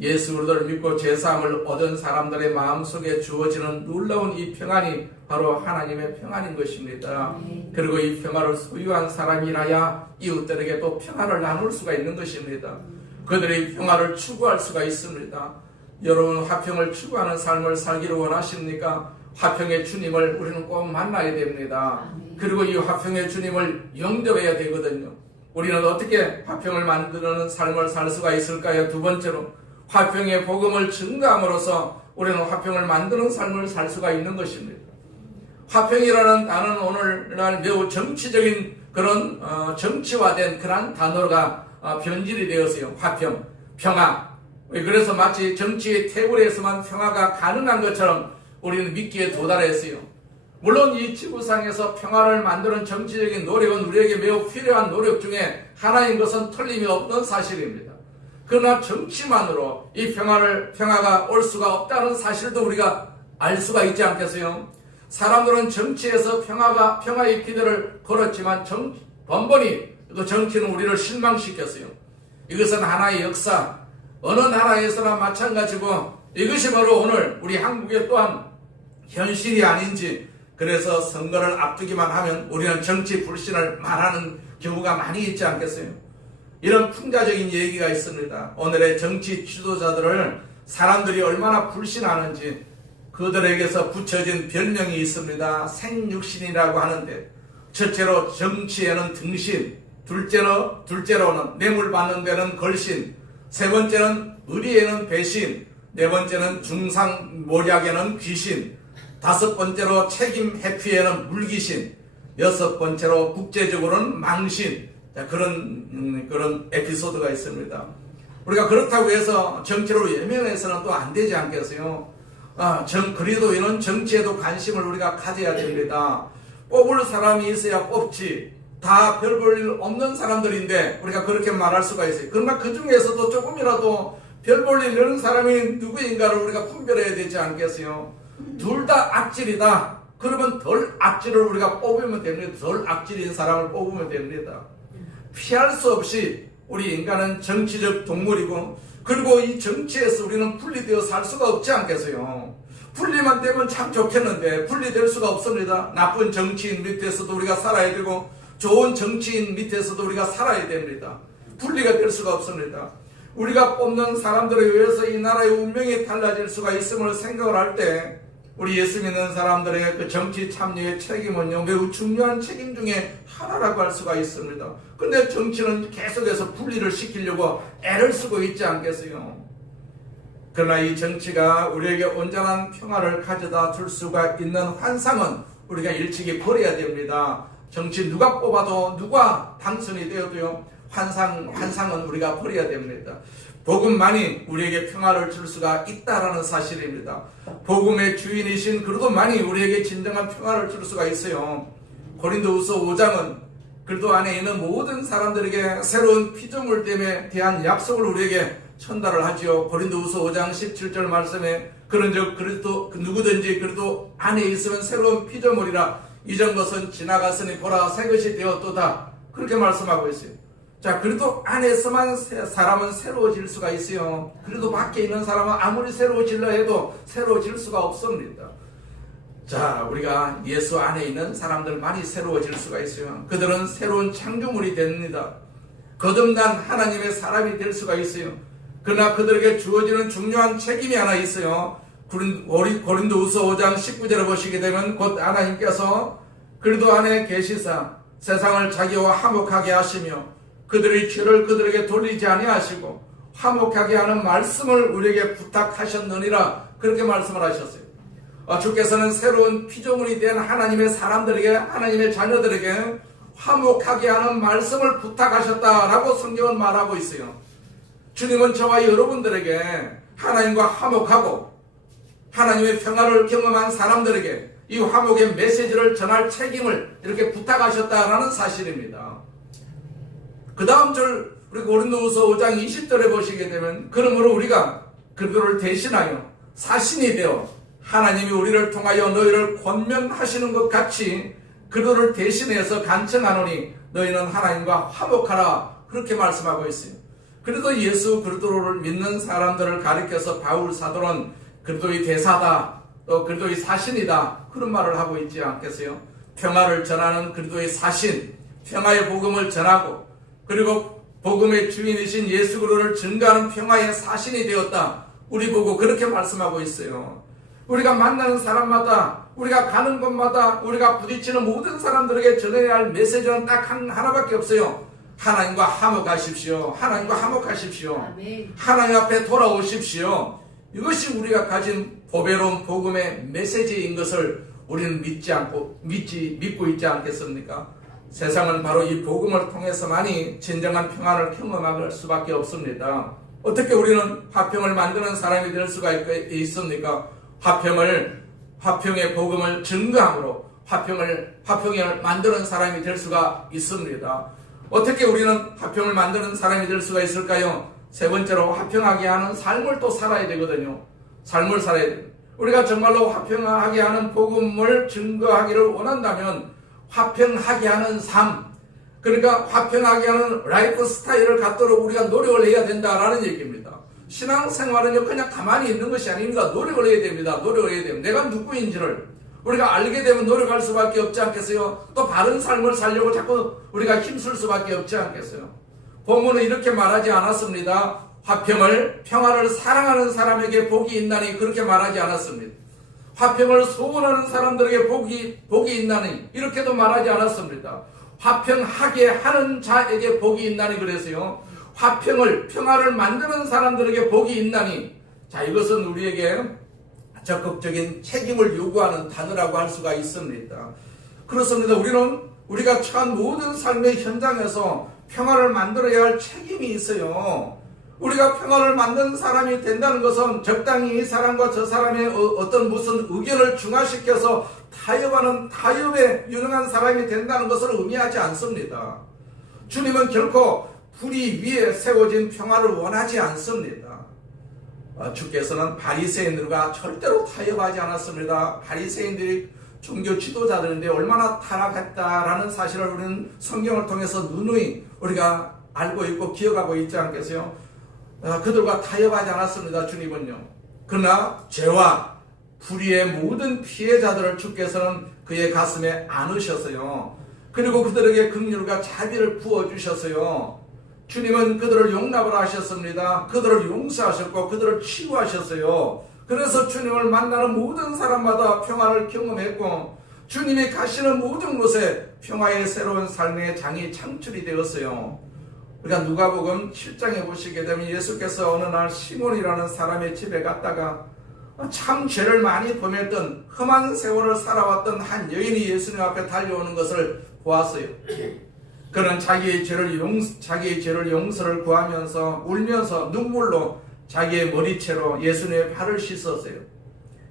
예수 그리스도를 믿고 제사함을 얻은 사람들의 마음속에 주어지는 놀라운 이 평안이 바로 하나님의 평안인 것입니다. 그리고 이 평화를 소유한 사람이라야 이웃들에게 또 평화를 나눌 수가 있는 것입니다. 그들의 평화를 추구할 수가 있습니다. 여러분, 화평을 추구하는 삶을 살기를 원하십니까? 화평의 주님을 우리는 꼭 만나야 됩니다. 그리고 이 화평의 주님을 영접해야 되거든요. 우리는 어떻게 화평을 만드는 삶을 살 수가 있을까요? 두 번째로, 화평의 복음을 증가함으로써 우리는 화평을 만드는 삶을 살 수가 있는 것입니다. 화평이라는 단어는 오늘날 매우 정치적인 그런 정치화된 그런 단어가 변질이 되었어요. 화평, 평화. 그래서 마치 정치의 테이블에서만 평화가 가능한 것처럼 우리는 믿기에 도달했어요. 물론 이 지구상에서 평화를 만드는 정치적인 노력은 우리에게 매우 필요한 노력 중에 하나인 것은 틀림이 없는 사실입니다. 그러나 정치만으로 이 평화가 올 수가 없다는 사실도 우리가 알 수가 있지 않겠어요? 사람들은 정치에서 평화의 기대를 걸었지만 번번이 그 정치는 우리를 실망시켰어요. 이것은 하나의 역사, 어느 나라에서나 마찬가지고 이것이 바로 오늘 우리 한국의 또한 현실이 아닌지, 그래서 선거를 앞두기만 하면 우리는 정치 불신을 말하는 경우가 많이 있지 않겠어요? 이런 풍자적인 얘기가 있습니다. 오늘의 정치 지도자들을 사람들이 얼마나 불신하는지 그들에게서 붙여진 별명이 있습니다. 생육신이라고 하는데, 첫째로 정치에는 등신, 둘째로는 뇌물 받는 데는 걸신, 세 번째는 의리에는 배신, 네 번째는 중상모략에는 귀신, 다섯 번째로 책임 회피에는 물귀신, 여섯 번째로 국제적으로는 망신. 그런 에피소드가 있습니다. 우리가 그렇다고 해서 정치로 예민해서는 또 안 되지 않겠어요? 그래도 이런 정치에도 관심을 우리가 가져야 됩니다. 뽑을 사람이 있어야 뽑지. 다 별 볼 일 없는 사람들인데 우리가 그렇게 말할 수가 있어요. 그러나 그 중에서도 조금이라도 별 볼 일 있는 사람이 누구인가를 우리가 분별해야 되지 않겠어요? 둘 다 악질이다. 그러면 덜 악질을 우리가 뽑으면 됩니다. 덜 악질인 사람을 뽑으면 됩니다. 피할 수 없이 우리 인간은 정치적 동물이고, 그리고 이 정치에서 우리는 분리되어 살 수가 없지 않겠어요? 분리만 되면 참 좋겠는데 분리될 수가 없습니다. 나쁜 정치인 밑에서도 우리가 살아야 되고 좋은 정치인 밑에서도 우리가 살아야 됩니다. 분리가 될 수가 없습니다. 우리가 뽑는 사람들에 의해서 이 나라의 운명이 달라질 수가 있음을 생각을 할 때, 우리 예수 믿는 사람들의 그 정치 참여의 책임은요, 매우 중요한 책임 중에 하나라고 할 수가 있습니다. 근데 정치는 계속해서 분리를 시키려고 애를 쓰고 있지 않겠어요? 그러나 이 정치가 우리에게 온전한 평화를 가져다 줄 수가 있는 환상은 우리가 일찍이 버려야 됩니다. 정치 누가 뽑아도 누가 당선이 되어도요, 환상은 우리가 버려야 됩니다. 복음만이 우리에게 평화를 줄 수가 있다라는 사실입니다. 복음의 주인이신 그리스도만이 우리에게 진정한 평화를 줄 수가 있어요. 고린도후서 5장은 그리스도 안에 있는 모든 사람들에게 새로운 피조물됨에 대한 약속을 우리에게 전달을 하지요. 고린도후서 5장 17절 말씀에 그런즉 그리스도 누구든지 그래도 안에 있으면 새로운 피조물이라 이전 것은 지나갔으니 보라 새 것이 되었도다. 그렇게 말씀하고 있어요. 자, 그래도 안에서만 사람은 새로워질 수가 있어요. 그래도 밖에 있는 사람은 아무리 새로워질려 해도 새로워질 수가 없습니다. 자, 우리가 예수 안에 있는 사람들 많이 새로워질 수가 있어요. 그들은 새로운 창조물이 됩니다. 거듭난 하나님의 사람이 될 수가 있어요. 그러나 그들에게 주어지는 중요한 책임이 하나 있어요. 고린도후서 5장 19절을 보시게 되면 곧 하나님께서 그리스도 안에 계시사 세상을 자기와 화목하게 하시며 그들의 죄를 그들에게 돌리지 아니하시고 화목하게 하는 말씀을 우리에게 부탁하셨느니라. 그렇게 말씀을 하셨어요. 주께서는 새로운 피조물이 된 하나님의 사람들에게, 하나님의 자녀들에게 화목하게 하는 말씀을 부탁하셨다라고 성경은 말하고 있어요. 주님은 저와 여러분들에게 하나님과 화목하고 하나님의 평화를 경험한 사람들에게 이 화목의 메시지를 전할 책임을 이렇게 부탁하셨다라는 사실입니다. 그 다음 절 우리 고린도후서 5장 20절에 보시게 되면 그러므로 우리가 그들을 대신하여 사신이 되어 하나님이 우리를 통하여 너희를 권면하시는 것 같이 그들을 대신해서 간청하노니 너희는 하나님과 화목하라. 그렇게 말씀하고 있어요. 그래도 예수 그리스도를 믿는 사람들을 가리켜서 바울 사도는 그리스도의 대사다, 또 그리스도의 사신이다, 그런 말을 하고 있지 않겠어요? 평화를 전하는 그리스도의 사신, 평화의 복음을 전하고 그리고 복음의 주인이신 예수 그리스도를 증거하는 평화의 사신이 되었다. 우리 보고 그렇게 말씀하고 있어요. 우리가 만나는 사람마다, 우리가 가는 곳마다, 우리가 부딪히는 모든 사람들에게 전해야 할 메시지는 딱 하나밖에 없어요. 하나님과 화목하십시오. 하나님과 화목하십시오. 아멘. 하나님 앞에 돌아오십시오. 이것이 우리가 가진 보배로운 복음의 메시지인 것을 우리는 믿고 있지 않겠습니까? 세상은 바로 이 복음을 통해서만이 진정한 평안을 경험할 수밖에 없습니다. 어떻게 우리는 화평을 만드는 사람이 될 수가 있습니까? 화평의 복음을 증거함으로 화평을 만드는 사람이 될 수가 있습니다. 어떻게 우리는 화평을 만드는 사람이 될 수가 있을까요? 세 번째로 화평하게 하는 삶을 또 살아야 되거든요. 삶을 살아야 돼요. 우리가 정말로 화평하게 하는 복음을 증거하기를 원한다면 화평하게 하는 삶, 그러니까 화평하게 하는 라이프 스타일을 갖도록 우리가 노력을 해야 된다라는 얘기입니다. 신앙생활은요 그냥 가만히 있는 것이 아닙니다. 노력을 해야 됩니다. 노력을 해야 됩니다. 내가 누구인지를 우리가 알게 되면 노력할 수밖에 없지 않겠어요? 또 바른 삶을 살려고 자꾸 우리가 힘쓸 수밖에 없지 않겠어요? 본문은 이렇게 말하지 않았습니다. 평화를 사랑하는 사람에게 복이 있나니 그렇게 말하지 않았습니다. 화평을 소원하는 사람들에게 복이 있나니 이렇게도 말하지 않았습니다. 화평하게 하는 자에게 복이 있나니 그래서요. 평화를 만드는 사람들에게 복이 있나니, 자, 이것은 우리에게 적극적인 책임을 요구하는 단어라고 할 수가 있습니다. 그렇습니다. 우리가 처한 모든 삶의 현장에서 평화를 만들어야 할 책임이 있어요. 우리가 평화를 만드는 사람이 된다는 것은 적당히 이 사람과 저 사람의 무슨 의견을 중화시켜서 타협에 유능한 사람이 된다는 것을 의미하지 않습니다. 주님은 결코 불의 위에 세워진 평화를 원하지 않습니다. 주께서는 바리새인들과 절대로 타협하지 않았습니다. 바리새인들이 종교 지도자들인데 얼마나 타락했다라는 사실을 우리는 성경을 통해서 누누이 우리가 알고 있고 기억하고 있지 않겠어요? 그들과 타협하지 않았습니다. 주님은요. 그러나 죄와 불의의 모든 피해자들을 주께서는 그의 가슴에 안으셨어요. 그리고 그들에게 긍휼과 자비를 부어주셨어요. 주님은 그들을 용납을 하셨습니다. 그들을 용서하셨고 그들을 치유하셨어요. 그래서 주님을 만나는 모든 사람마다 평화를 경험했고 주님이 가시는 모든 곳에 평화의 새로운 삶의 장이 창출이 되었어요. 우리가 누가복음 7장에 보시게 되면 예수께서 어느 날 시몬이라는 사람의 집에 갔다가 참 죄를 많이 범했던 험한 세월을 살아왔던 한 여인이 예수님 앞에 달려오는 것을 보았어요. 그는 자기의 죄를 용서를 구하면서 울면서 눈물로 자기의 머리채로 예수님의 발을 씻었어요.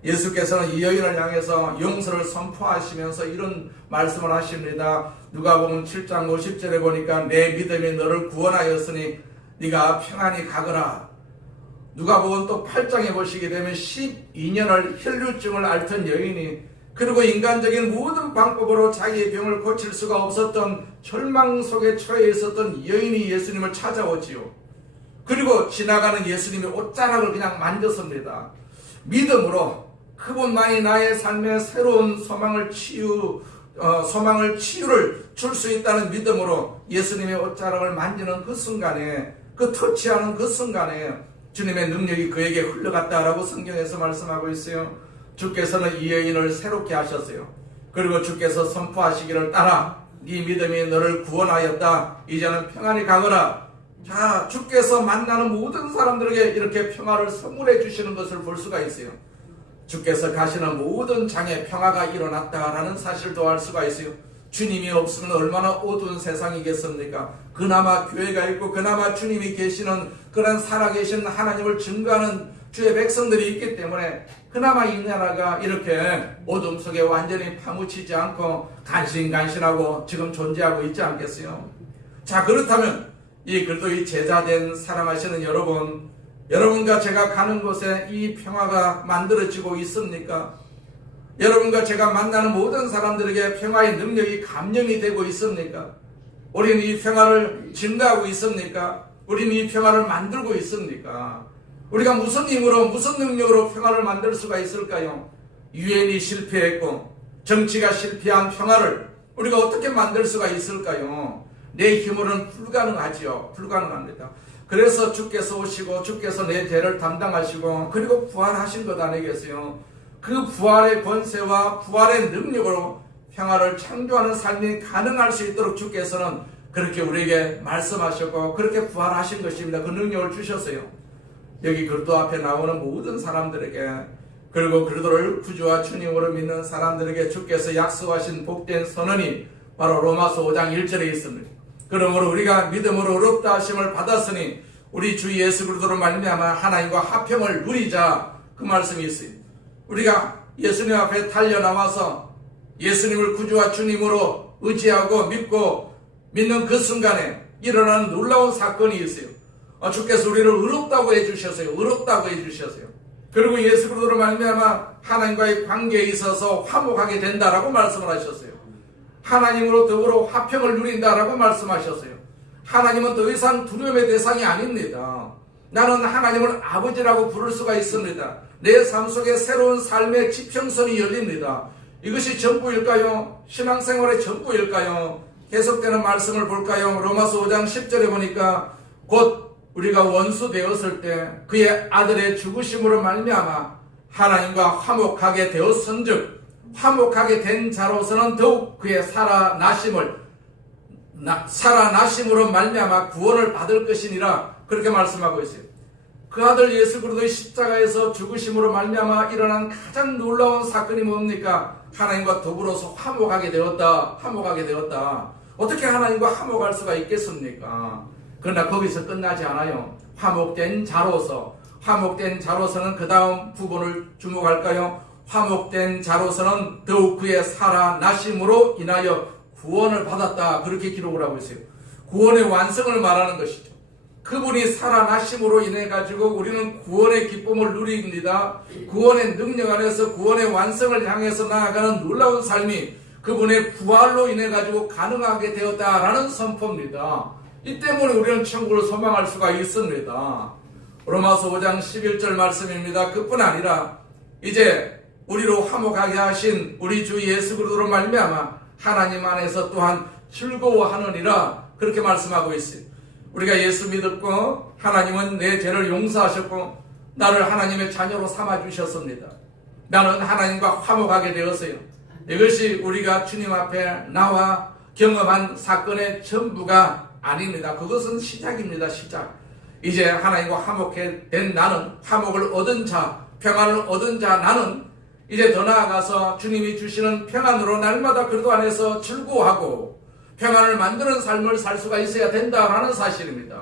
예수께서는 이 여인을 향해서 용서를 선포하시면서 이런 말씀을 하십니다. 누가복음 7장 50절에 보니까 내 믿음이 너를 구원하였으니 네가 평안히 가거라. 누가복음 또 8장에 보시게 되면 12년을 혈류증을 앓던 여인이, 그리고 인간적인 모든 방법으로 자기의 병을 고칠 수가 없었던 절망 속에 처해 있었던 여인이 예수님을 찾아오지요. 그리고 지나가는 예수님의 옷자락을 그냥 만졌습니다. 믿음으로 그분만이 나의 삶에 새로운 소망을 치유를 줄 수 있다는 믿음으로 예수님의 옷자락을 만지는 그 순간에, 그 터치하는 그 순간에 주님의 능력이 그에게 흘러갔다라고 성경에서 말씀하고 있어요. 주께서는 이 여인을 새롭게 하셨어요. 그리고 주께서 선포하시기를 따라 네 믿음이 너를 구원하였다. 이제는 평안히 가거라. 자, 주께서 만나는 모든 사람들에게 이렇게 평화를 선물해 주시는 것을 볼 수가 있어요. 주께서 가시는 모든 장에 평화가 일어났다라는 사실도 알 수가 있어요. 주님이 없으면 얼마나 어두운 세상이겠습니까? 그나마 교회가 있고 그나마 주님이 계시는 그런 살아계신 하나님을 증거하는 주의 백성들이 있기 때문에 그나마 이 나라가 이렇게 어둠 속에 완전히 파묻히지 않고 간신간신하고 지금 존재하고 있지 않겠어요? 자, 그렇다면 이 그리스도의 제자된 사랑하시는 여러분과 제가 가는 곳에 이 평화가 만들어지고 있습니까? 여러분과 제가 만나는 모든 사람들에게 평화의 능력이 감염이 되고 있습니까? 우리는 이 평화를 증가하고 있습니까? 우리는 이 평화를 만들고 있습니까? 우리가 무슨 힘으로, 무슨 능력으로 평화를 만들 수가 있을까요? 유엔이 실패했고 정치가 실패한 평화를 우리가 어떻게 만들 수가 있을까요? 내 힘으로는 불가능하지요. 불가능합니다. 그래서 주께서 오시고 주께서 내 죄를 담당하시고 그리고 부활하신 것 아니겠어요? 그 부활의 권세와 부활의 능력으로 평화를 창조하는 삶이 가능할 수 있도록 주께서는 그렇게 우리에게 말씀하셨고 그렇게 부활하신 것입니다. 그 능력을 주셨어요. 여기 그리스도 앞에 나오는 모든 사람들에게, 그리고 그리스도를 구주와 주님으로 믿는 사람들에게 주께서 약속하신 복된 선언이 바로 로마서 5장 1절에 있습니다. 그러므로 우리가 믿음으로 의롭다 하심을 받았으니 우리 주 예수 그리스도로 말미암아 하나님과 화평을 누리자, 그 말씀이 있어요. 우리가 예수님 앞에 달려나와서 예수님을 구주와 주님으로 의지하고 믿고 믿는 그 순간에 일어나는 놀라운 사건이 있어요. 주께서 우리를 의롭다고 해주셨어요. 의롭다고 해주셨어요. 그리고 예수 그리스도로 말미암아 하나님과의 관계에 있어서 화목하게 된다라고 말씀을 하셨어요. 하나님으로 더불어 화평을 누린다라고 말씀하셨어요. 하나님은 더 이상 두려움의 대상이 아닙니다. 나는 하나님을 아버지라고 부를 수가 있습니다. 내 삶 속에 새로운 삶의 지평선이 열립니다. 이것이 전부일까요? 신앙생활의 전부일까요? 계속되는 말씀을 볼까요? 로마서 5장 10절에 보니까 곧 우리가 원수 되었을 때 그의 아들의 죽으심으로 말미암아 하나님과 화목하게 되었은즉 화목하게 된 자로서는 더욱 그의 살아나심으로 말미암아 구원을 받을 것이니라, 그렇게 말씀하고 있어요. 그 아들 예수 그리스도의 십자가에서 죽으심으로 말미암아 일어난 가장 놀라운 사건이 뭡니까? 하나님과 더불어서 화목하게 되었다. 어떻게 하나님과 화목할 수가 있겠습니까? 그러나 거기서 끝나지 않아요. 화목된 자로서는 그 다음 부분을 주목할까요? 화목된 자로서는 더욱 그의 살아나심으로 인하여 구원을 받았다, 그렇게 기록을 하고 있어요. 구원의 완성을 말하는 것이죠. 그분이 살아나심으로 인해 가지고 우리는 구원의 기쁨을 누립니다. 구원의 능력 안에서 구원의 완성을 향해서 나아가는 놀라운 삶이 그분의 부활로 인해 가지고 가능하게 되었다라는 선포입니다. 이 때문에 우리는 천국을 소망할 수가 있습니다. 로마서 5장 11절 말씀입니다. 그뿐 아니라 이제 우리로 화목하게 하신 우리 주 예수 그리스도로 말미암아 하나님 안에서 또한 즐거워하느니라, 그렇게 말씀하고 있어요. 우리가 예수 믿었고 하나님은 내 죄를 용서하셨고 나를 하나님의 자녀로 삼아주셨습니다. 나는 하나님과 화목하게 되었어요. 이것이 우리가 주님 앞에 나와 경험한 사건의 전부가 아닙니다. 그것은 시작입니다. 시작. 이제 하나님과 화목해 된 나는, 화목을 얻은 자, 평안을 얻은 자 나는 이제 더 나아가서 주님이 주시는 평안으로 날마다 그리스도 안에서 즐거워하고 평안을 만드는 삶을 살 수가 있어야 된다라는 사실입니다.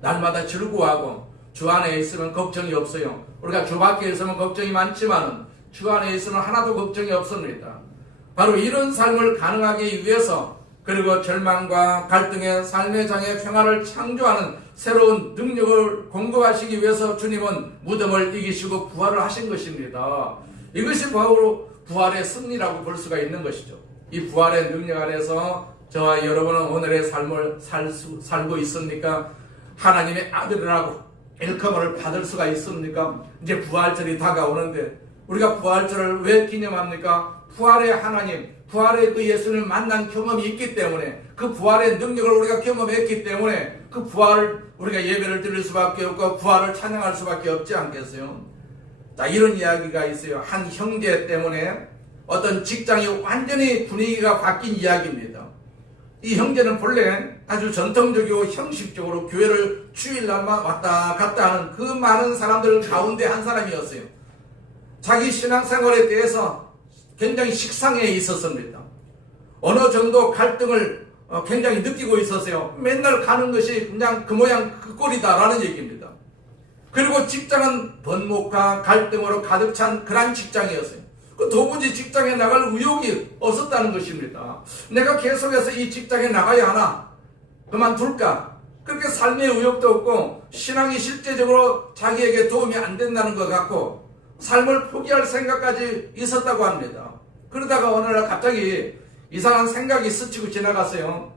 날마다 즐거워하고 주 안에 있으면 걱정이 없어요. 우리가 주 밖에 있으면 걱정이 많지만 주 안에 있으면 하나도 걱정이 없습니다. 바로 이런 삶을 가능하기 위해서, 그리고 절망과 갈등의 삶의 장에 평화를 창조하는 새로운 능력을 공급하시기 위해서 주님은 무덤을 이기시고 부활을 하신 것입니다. 이것이 바로 부활의 승리라고 볼 수가 있는 것이죠. 이 부활의 능력 안에서 저와 여러분은 오늘의 삶을 살고 있습니까? 하나님의 아들이라고 일컬음을 받을 수가 있습니까? 이제 부활절이 다가오는데 우리가 부활절을 왜 기념합니까? 부활의 하나님, 부활의 그 예수님을 만난 경험이 있기 때문에, 그 부활의 능력을 우리가 경험했기 때문에 그 부활을 우리가 예배를 드릴 수밖에 없고 부활을 찬양할 수밖에 없지 않겠어요? 자, 이런 이야기가 있어요. 한 형제 때문에 어떤 직장이 완전히 분위기가 바뀐 이야기입니다. 이 형제는 본래 아주 전통적이고 형식적으로 교회를 주일날만 왔다 갔다 하는 그 많은 사람들 가운데 한 사람이었어요. 자기 신앙생활에 대해서 굉장히 식상해 있었습니다. 어느 정도 갈등을 굉장히 느끼고 있었어요. 맨날 가는 것이 그냥 그 모양 그 꼴이다라는 얘기입니다. 그리고 직장은 번목과 갈등으로 가득 찬 그런 직장이었어요. 도무지 직장에 나갈 의욕이 없었다는 것입니다. 내가 계속해서 이 직장에 나가야 하나? 그만둘까? 그렇게 삶의 의욕도 없고 신앙이 실제적으로 자기에게 도움이 안 된다는 것 같고 삶을 포기할 생각까지 있었다고 합니다. 그러다가 어느 날 갑자기 이상한 생각이 스치고 지나갔어요.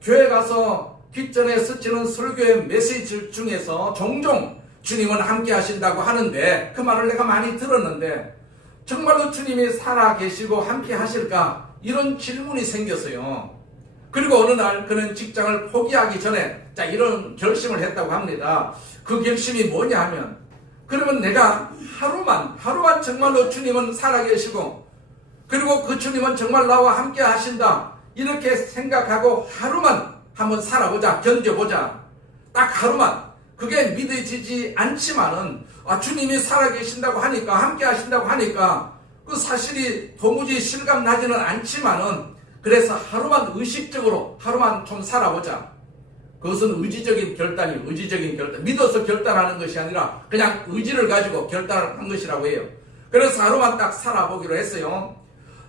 교회 가서 뒷전에 스치는 설교의 메시지 중에서 종종 주님은 함께 하신다고 하는데 그 말을 내가 많이 들었는데 정말로 주님이 살아계시고 함께 하실까? 이런 질문이 생겼어요. 그리고 어느 날 그는 직장을 포기하기 전에 이런 결심을 했다고 합니다. 그 결심이 뭐냐 하면 그러면 내가 하루만 정말로 주님은 살아계시고 그리고 그 주님은 정말 나와 함께 하신다 이렇게 생각하고 하루만 한번 살아보자, 견뎌보자. 딱 하루만. 그게 믿어지지 않지만은 주님이 살아계신다고 하니까, 함께 하신다고 하니까 그 사실이 도무지 실감나지는 않지만은 그래서 하루만 의식적으로 하루만 좀 살아보자. 그것은 의지적인 결단. 믿어서 결단하는 것이 아니라 그냥 의지를 가지고 결단한 것이라고 해요. 그래서 하루만 딱 살아보기로 했어요.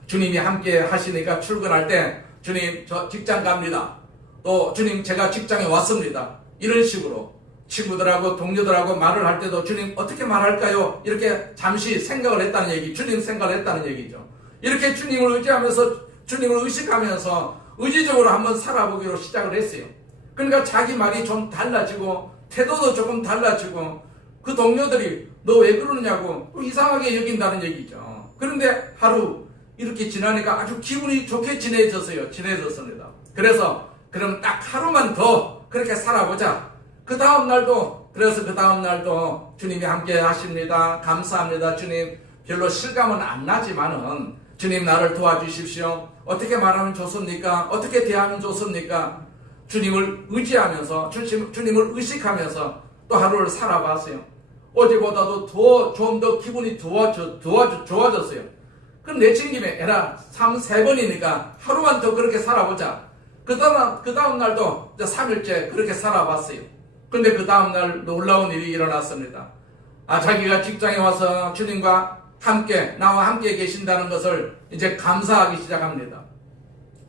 주님이 함께 하시니까 출근할 때 주님 저 직장 갑니다. 또 주님 제가 직장에 왔습니다. 이런 식으로 친구들하고 동료들하고 말을 할 때도 주님 어떻게 말할까요? 이렇게 잠시 생각을 했다는 얘기, 주님 생각을 했다는 얘기죠. 이렇게 주님을 의지하면서 주님을 의식하면서 의지적으로 한번 살아보기로 시작을 했어요. 그러니까 자기 말이 좀 달라지고 태도도 조금 달라지고 그 동료들이 너 왜 그러느냐고 이상하게 여긴다는 얘기죠. 그런데 하루 이렇게 지나니까 아주 기분이 좋게 지내졌습니다. 그래서 그럼 딱 하루만 더 그렇게 살아보자. 그 다음 날도 주님이 함께 하십니다. 감사합니다. 주님 별로 실감은 안 나지만은 주님 나를 도와주십시오. 어떻게 말하면 좋습니까? 어떻게 대하면 좋습니까? 주님을 의지하면서 주님을 의식하면서 또 하루를 살아봤어요. 어제보다도 좀 더 기분이 좋아졌어요. 그럼 내친김에 에라 3번이니까 하루만 더 그렇게 살아보자. 그 다음 날도 3일째 그렇게 살아봤어요. 근데 그 다음 날 놀라운 일이 일어났습니다. 자기가 직장에 와서 주님과 함께 나와 함께 계신다는 것을 이제 감사하기 시작합니다.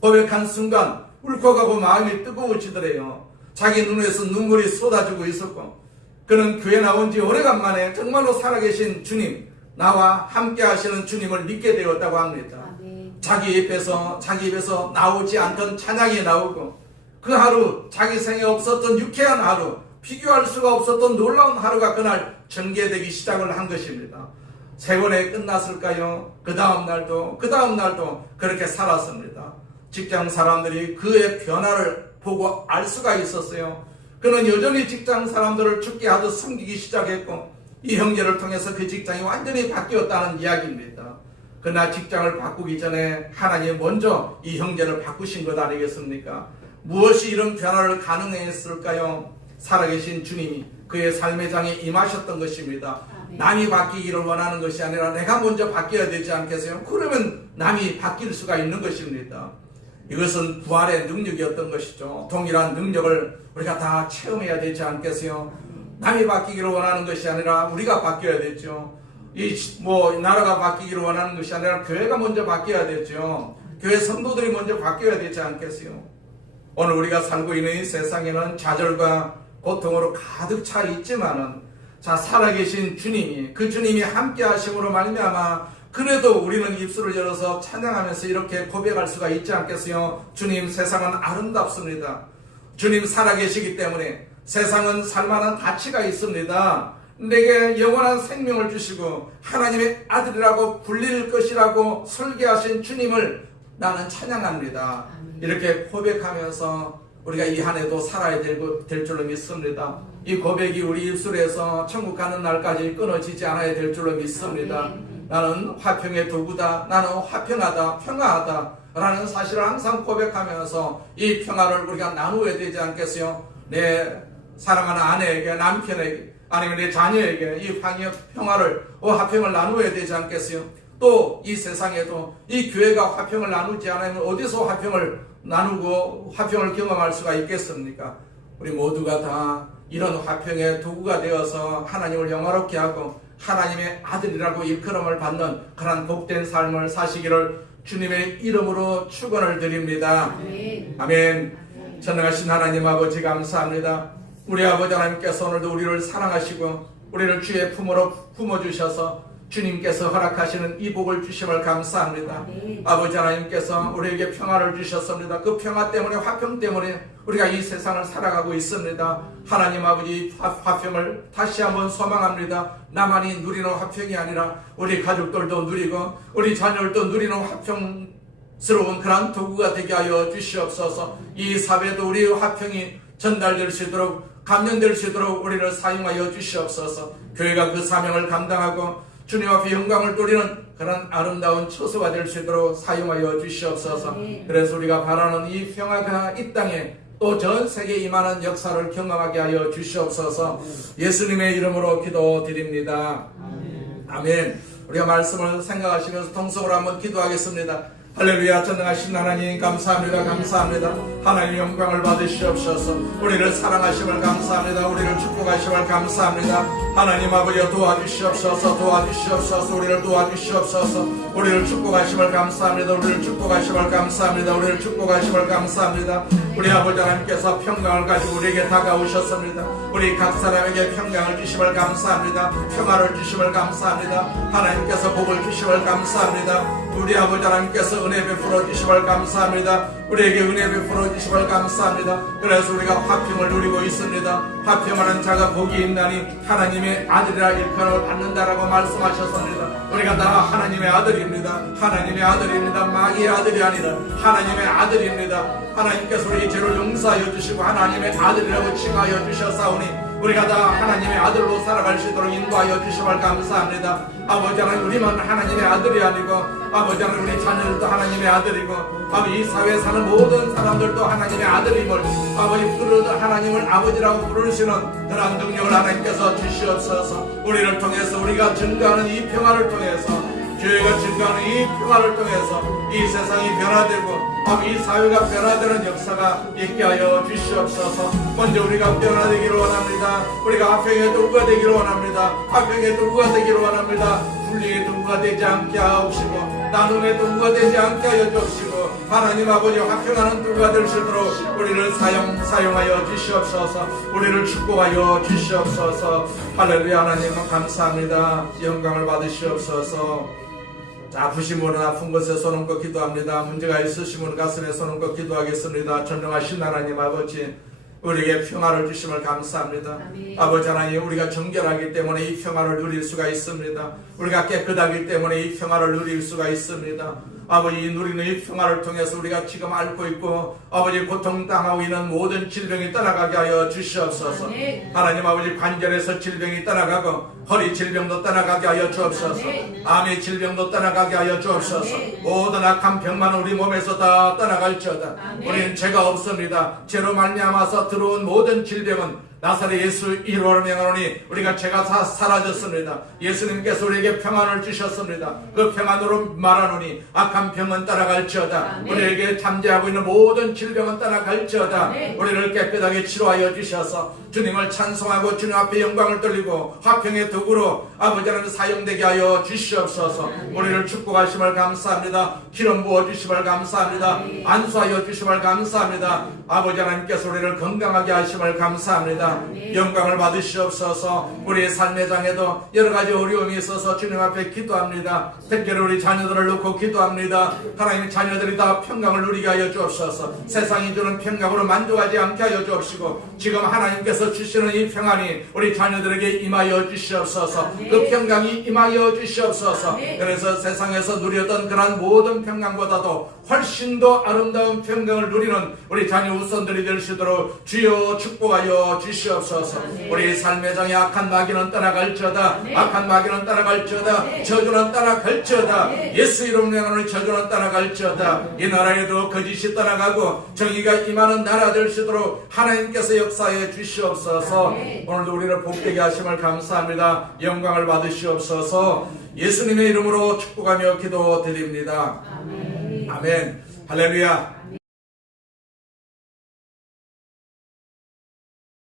고백한 순간 울컥하고 마음이 뜨거워지더래요. 자기 눈에서 눈물이 쏟아지고 있었고 그는 교회 나온 지 오래간만에 정말로 살아계신 주님, 나와 함께 하시는 주님을 믿게 되었다고 합니다. 자기 입에서 나오지 않던 찬양이 나오고 그 하루 자기 생에 없었던 유쾌한 하루, 비교할 수가 없었던 놀라운 하루가 그날 전개되기 시작을 한 것입니다. 세 번에 끝났을까요? 그 다음 날도 그렇게 살았습니다. 직장 사람들이 그의 변화를 보고 알 수가 있었어요. 그는 여전히 직장 사람들을 죽게 하듯 섬기기 시작했고 이 형제를 통해서 그 직장이 완전히 바뀌었다는 이야기입니다. 그러나 직장을 바꾸기 전에 하나님 먼저 이 형제를 바꾸신 것 아니겠습니까? 무엇이 이런 변화를 가능했을까요? 살아계신 주님이 그의 삶의 장에 임하셨던 것입니다. 남이 바뀌기를 원하는 것이 아니라 내가 먼저 바뀌어야 되지 않겠어요? 그러면 남이 바뀔 수가 있는 것입니다. 이것은 부활의 능력이었던 것이죠. 동일한 능력을 우리가 다 체험해야 되지 않겠어요? 남이 바뀌기를 원하는 것이 아니라 우리가 바뀌어야 되죠. 나라가 바뀌기를 원하는 것이 아니라 교회가 먼저 바뀌어야 되죠. 교회 성도들이 먼저 바뀌어야 되지 않겠어요? 오늘 우리가 살고 있는 이 세상에는 좌절과 고통으로 가득 차 있지만은 자 살아계신 주님이 그 주님이 함께 하심으로 말미암아 그래도 우리는 입술을 열어서 찬양하면서 이렇게 고백할 수가 있지 않겠어요? 주님 세상은 아름답습니다. 주님 살아계시기 때문에 세상은 살만한 가치가 있습니다. 내게 영원한 생명을 주시고 하나님의 아들이라고 불릴 것이라고 설계하신 주님을 나는 찬양합니다. 이렇게 고백하면서 우리가 이 한 해도 살아야 될 줄로 믿습니다. 이 고백이 우리 입술에서 천국 가는 날까지 끊어지지 않아야 될 줄로 믿습니다. 나는 화평의 도구다. 나는 화평하다. 평화하다. 라는 사실을 항상 고백하면서 이 평화를 우리가 나누어야 되지 않겠어요? 내 사랑하는 아내에게, 남편에게, 아니면 내 자녀에게 이 평화를, 화평을 나누어야 되지 않겠어요? 또 이 세상에도 이 교회가 화평을 나누지 않으면 어디서 화평을 나누고 화평을 경험할 수가 있겠습니까? 우리 모두가 다 이런 화평의 도구가 되어서 하나님을 영화롭게 하고 하나님의 아들이라고 일컬음을 받는 그런 복된 삶을 사시기를 주님의 이름으로 축원을 드립니다. 아멘. 전능하신 하나님 아버지 감사합니다. 우리 아버지 하나님께서 오늘도 우리를 사랑하시고 우리를 주의 품으로 품어주셔서 주님께서 허락하시는 이 복을 주심을 감사합니다. 아버지 하나님께서 우리에게 평화를 주셨습니다. 그 평화 때문에, 화평 때문에 우리가 이 세상을 살아가고 있습니다. 하나님 아버지 화평을 다시 한번 소망합니다. 나만이 누리는 화평이 아니라 우리 가족들도 누리고 우리 자녀들도 누리는 화평스러운 그런 도구가 되게 하여 주시옵소서. 이 사회도 우리의 화평이 전달될 수 있도록, 감연될 수 있도록 우리를 사용하여 주시옵소서. 교회가 그 사명을 감당하고 주님 앞에 영광을 돌리는 그런 아름다운 처소가 될 수 있도록 사용하여 주시옵소서. 그래서 우리가 바라는 이 평화가 이 땅에 또 전 세계에 임하는 역사를 경험하게 하여 주시옵소서. 예수님의 이름으로 기도드립니다. 아멘. 우리가 말씀을 생각하시면서 통성으로 한번 기도하겠습니다. 할렐루야. 전능하신 하나님 감사합니다. 감사합니다. 하나님 영광을 받으시옵소서. 우리를 사랑하심을 감사합니다. 우리를 축복하심을 감사합니다. 하나님 아버지 도와주시옵소서. 도와주시옵소서. 우리를 도와주시옵소서. 우리를 축복하심을 감사합니다. 우리를 축복하심을 감사합니다. 우리를 축복하심을 감사합니다. 우리 아버지 하나님께서 평강을 가지고 우리에게 다가오셨습니다. 우리 각 사람에게 평강을 주심을 감사합니다. 평화를 주심을 감사합니다. 하나님께서 복을 주심을 감사합니다. 우리 아버지 하나님께서 은혜 베풀어 주심을 감사합니다. 우리에게 은혜 베풀어 주심을 감사합니다. 그래서 우리가 화평을 누리고 있습니다. 화평하는 자가 복이 있나니 하나님의 아들이라 일컬음을 받는다라고 말씀하셨습니다. 우리가 다 하나님의 아들입니다. 하나님의 아들입니다. 마귀의 아들이 아니라 하나님의 아들입니다. 하나님께서 우리 죄를 용서하여 주시고 하나님의 아들이라고 칭하여 주셨사오니 우리가 다 하나님의 아들로 살아갈 수 있도록 인도하여 주심을 감사합니다. 아버지 하나님, 우리만 하나님의 아들이 아니고 아버지 하나님, 우리 자녀들도 하나님의 아들이고 아버지 이 사회에 사는 모든 사람들도 하나님의 아들임을, 아버지 하나님을 아버지라고 부르시는 그런 능력을 하나님께서 주시옵소서. 우리를 통해서 우리가 증거하는 이 평화를 통해서, 교회가 증거하는 이 평화를 통해서 이 세상이 변화되고 이 사회가 변화되는 역사가 있게 하여 주시옵소서. 먼저 우리가 변화되기를 원합니다. 우리가 화평의 도구가 되기를 원합니다. 화평의 도구가 되기를 원합니다. 분리의 도구가 되지 않게 하옵시고 나눔의 도구가 되지 않게 하여 주옵시고 하나님 아버지 화평하는 도구가 될 수 있도록 우리를 사용하여 주시옵소서. 우리를 축복하여 주시옵소서. 할렐루야. 하나님 감사합니다. 영광을 받으시옵소서. 아프신 분은 아픈 곳에 손 얹고 기도합니다. 문제가 있으신 분은 가슴에 손 얹고 기도하겠습니다. 전능하신 하나님 아버지, 우리에게 평화를 주심을 감사합니다. 아멘. 아버지 하나님, 우리가 정결하기 때문에 이 평화를 누릴 수가 있습니다. 우리가 깨끗하기 때문에 이 평화를 누릴 수가 있습니다. 아버지, 누리는 이 평화를 통해서 우리가 지금 앓고 있고 아버지 고통당하고 있는 모든 질병이 떠나가게 하여 주시옵소서. 하나님 아버지, 관절에서 질병이 떠나가고 허리 질병도 떠나가게 하여 주옵소서. 암의 질병도 떠나가게 하여 주옵소서. 모든 악한 병만 우리 몸에서 다 떠나갈지어다. 우리는 죄가 없습니다. 죄로 말미암아서 들어온 모든 질병은 나사렛 예수 이름으로 명하노니 우리가 죄가 다 사라졌습니다. 예수님께서 우리에게 평안을 주셨습니다. 그 평안으로 말하노니 악한 병은 떠나갈지어다. 우리에게 잠재하고 있는 모든 질병은 떠나갈지어다. 우리를 깨끗하게 치료하여 주셔서 주님을 찬송하고 주님 앞에 영광을 돌리고 화평의 도구로 아버지 하나님 사용되게 하여 주시옵소서. 우리를 축복하심을 감사합니다. 기름 부어주심을 감사합니다. 안수하여 주심을 감사합니다. 아버지 하나님께서 우리를 건강하게 하심을 감사합니다. 영광을 받으시옵소서. 우리의 삶의 장에도 여러 가지 어려움이 있어서 주님 앞에 기도합니다. 특별히 우리 자녀들을 놓고 기도합니다. 하나님 자녀들이 다 평강을 누리게 하여 주옵소서. 세상이 주는 평강으로 만족하지 않게 하여 주옵시고 지금 하나님께서 주시는 이 평안이 우리 자녀들에게 임하여 주시옵소서. 그 평강이 임하여 주시옵소서. 그래서 세상에서 누렸던 그런 모든 평강보다도 훨씬 더 아름다운 평강을 누리는 우리 자녀 후손들이 될 수 있도록 주여 축복하여 주시옵소서. 우리 삶의 장에 악한 마귀는 떠나갈지어다. 악한 마귀는 떠나갈지어다. 저주는 떠나갈지어다. 예수 이름으로 행하는 저주는 떠나갈지어다. 이 나라에도 거짓이 떠나가고 정의가 임하는 나라 될 수 있도록 하나님께서 역사해 주시옵소서. 오늘도 우리를 복되게 하심을 감사합니다. 영광을 받으시옵소서. 예수님의 이름으로 축복하며 기도드립니다. 아멘. 할렐루야.